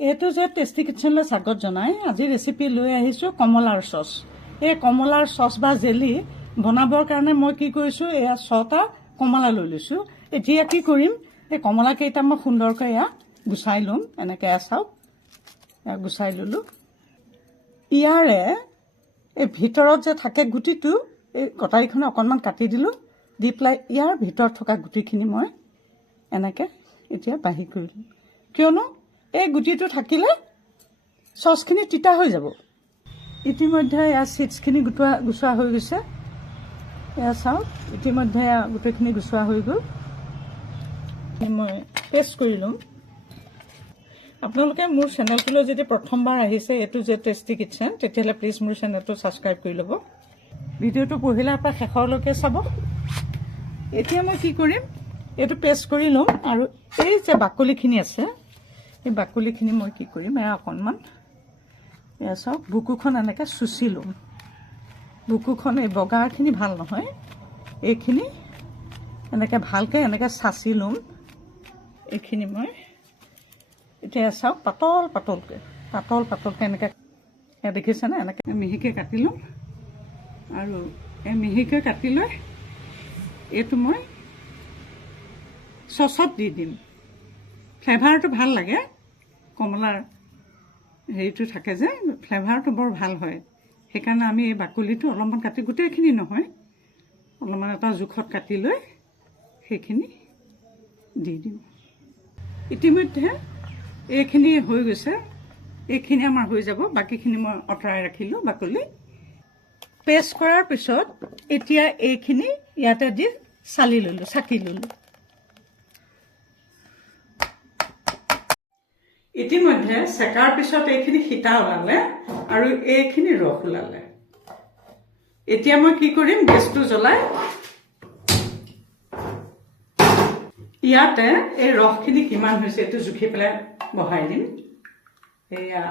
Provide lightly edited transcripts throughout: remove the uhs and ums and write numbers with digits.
এইটো যে টেষ্টি কিটচেনলৈ স্বাগত জনাই আজি ৰেচিপি লৈ আহিছোঁ কমলাৰ চচ। এই কমলাৰ চচ বা জেলি বনাবৰ কাৰণে মই কি কৰিছোঁ, এয়া 6টা কমলা লৈ লৈছোঁ। এতিয়া কি কৰিম, এই কমলাকেইটা মই সুন্দৰকৈ এয়া গুচাই ল'ম। এনেকৈ চাওক, এয়া গুচাই ল'লোঁ। ইয়াৰে এই ভিতৰত যে থাকে গুটিটো, এই কটাৰীখনে অকণমান কাটি দিলোঁ, দি পেলাই ইয়াৰ ভিতৰত থকা গুটিখিনি মই এনেকৈ এতিয়া বাঢ়ি কৰিলোঁ। কিয়নো এই গুটিটো থাকিলে চচখিনি তিতা হৈ যাব। ইতিমধ্যে এয়া চিডছখিনি গুচোৱা হৈ গৈছে। এয়া চাওক, ইতিমধ্যে গোটেইখিনি গুচোৱা হৈ গ'ল। মই পেষ্ট কৰি ল'ম। আপোনালোকে মোৰ চেনেলটোলৈ যদি প্ৰথমবাৰ আহিছে, এইটো যে টেষ্টি কিটচেন, তেতিয়াহ'লে প্লিজ মোৰ চেনেলটো ছাবস্ক্ৰাইব কৰি ল'ব। ভিডিঅ'টো পঢ়িলাৰ পৰা শেষৰলৈকে চাব। এতিয়া মই কি কৰিম, এইটো পেষ্ট কৰি ল'ম। আৰু এই যে বাকলিখিনি আছে, এই বাকলিখিনি মই কি কৰিম, এয়া অকণমান এয়া চাওক, বুকুখন এনেকৈ চুচি ল'ম। বুকুখন এই বগাখিনি ভাল নহয়, এইখিনি এনেকৈ ভালকৈ এনেকৈ চাচি ল'ম। এইখিনি মই এতিয়া চাওক, পাতল পাতলকৈ এনেকৈ দেখিছেনে, এনেকৈ মিহিকৈ কাটি ল'ম। আৰু এই মিহিকৈ কাটি লৈ এইটো মই চচত দি দিম। ফ্লেভাৰটো ভাল লাগে, কমলাৰ হেৰিটো থাকে যে, ফ্লেভাৰটো বৰ ভাল হয়। সেইকাৰণে আমি এই বাকলিটো অলপমান কাটি, গোটেইখিনি নহয়, অলপমান এটা জোখত কাটি লৈ সেইখিনি দি দিম। ইতিমধ্যে এইখিনি হৈ গৈছে, এইখিনি আমাৰ হৈ যাব। বাকীখিনি মই আঁতৰাই ৰাখিলোঁ বাকলি। পেষ্ট কৰাৰ পিছত এতিয়া এইখিনি ইয়াতে দি চাকি ল'লোঁ। ইতিমধ্যে চেকাৰ পিছত এইখিনি সীতা ওলালে আৰু এইখিনি ৰস ওলালে। এতিয়া মই কি কৰিম, গেছটো জ্বলাই ইয়াতে এই ৰসখিনি কিমান হৈছে এইটো জুখি পেলাই বহাই দিম। এয়া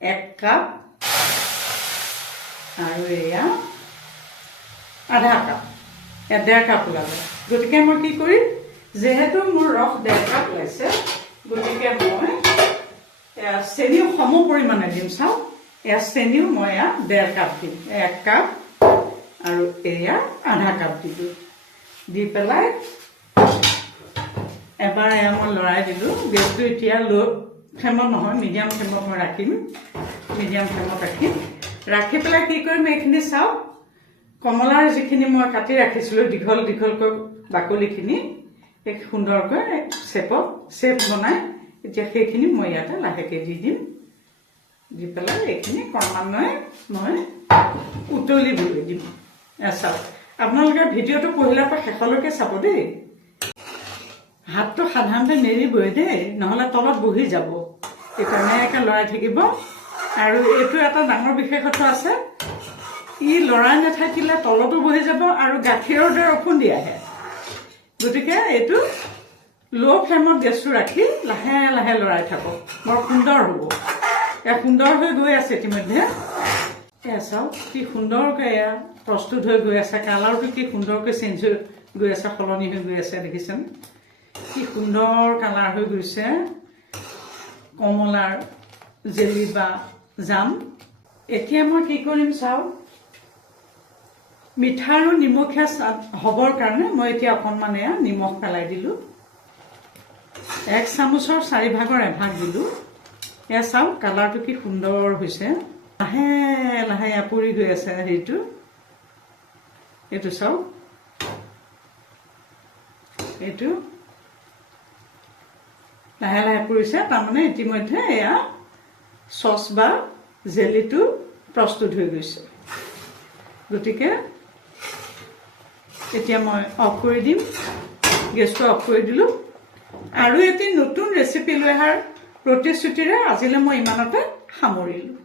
1 কাপ আৰু এয়া আধা কাপ, এয়া 1.5 কাপ ওলালে। গতিকে মই কি কৰিম, যিহেতু মোৰ ৰস 1.5 কাপ ওলাইছে, গতিকে মই এয়া চেনিও সম পৰিমাণে দিম। চাওক, এয়া চেনিও মই এয়া 1.5 কাপ দিম। 1 কাপ আৰু এয়া আধা কাপ দিলোঁ। দি পেলাই এবাৰ এয়া মই লৰাই দিলোঁ। গেছটো এতিয়া ল' ফ্লেমত নহয়, মিডিয়াম ফ্লেমত মই ৰাখিম। ৰাখি পেলাই কি কৰিম, এইখিনি চাওক, কমলাৰ যিখিনি মই কাটি ৰাখিছিলোঁ দীঘলকৈ বাকলিখিনি, এই সুন্দৰকৈ শ্বেপ বনাই এতিয়া সেইখিনি মই ইয়াতে লাহেকৈ দি দিম। দি পেলাই এইখিনি ক্ৰমান্বয়ে মই উতলিবলৈ দিম। চাওক, আপোনালোকে ভিডিঅ'টো পঢ়িলাৰ পৰা শেষলৈকে চাব দেই। হাতটো সাধাৰণতে নেৰিবই দেই, নহ'লে তলত বহি যাব। এইটো এনেকৈ লৰাই থাকিব। আৰু এইটো এটা ডাঙৰ বিশেষত্ব আছে, ই লৰাই নাথাকিলে তলতো বহি যাব আৰু গাখীৰৰ দৰে অফুন্দি আহে। গতিকে এইটো ল' ফ্লেমত গেছটো ৰাখি লাহে লাহে লৰাই থাকক, বৰ সুন্দৰ হ'ব। এয়া সুন্দৰ হৈ গৈ আছে ইতিমধ্যে। এয়া চাওক, কি সুন্দৰকৈ এয়া প্ৰস্তুত হৈ গৈ আছে। কালাৰটো কি সুন্দৰকৈ চেঞ্জ হৈ গৈ আছে, সলনি হৈ গৈ আছে, দেখিছেনে? কি সুন্দৰ কালাৰ হৈ গৈছে কমলাৰ জেলি বা জাম। এতিয়া মই কি কৰিম চাওক, মিঠা আৰু নিমখীয়া হ'বৰ কাৰণে মই এতিয়া অকণমান এয়া নিমখ পেলাই দিলোঁ। 1 চামুচৰ 4 ভাগৰ 1 ভাগ দিলোঁ। এয়া চাওক, কালাৰটো কি সুন্দৰ হৈছে, লাহে লাহে পৰি গৈ আছে হেৰিটো। এইটো চাওক, এইটো লাহে লাহে পৰিছে, তাৰমানে ইতিমধ্যে এয়া চচ বা জেলিটো প্ৰস্তুত হৈ গৈছে। গতিকে এতিয়া মই অফ কৰি দিম, গেছটো অফ কৰি দিলোঁ। আৰু এটি নতুন ৰেচিপি লৈ অহাৰ প্ৰতিশ্ৰুতিৰে আজিলৈ মই ইমানতে সামৰিলোঁ।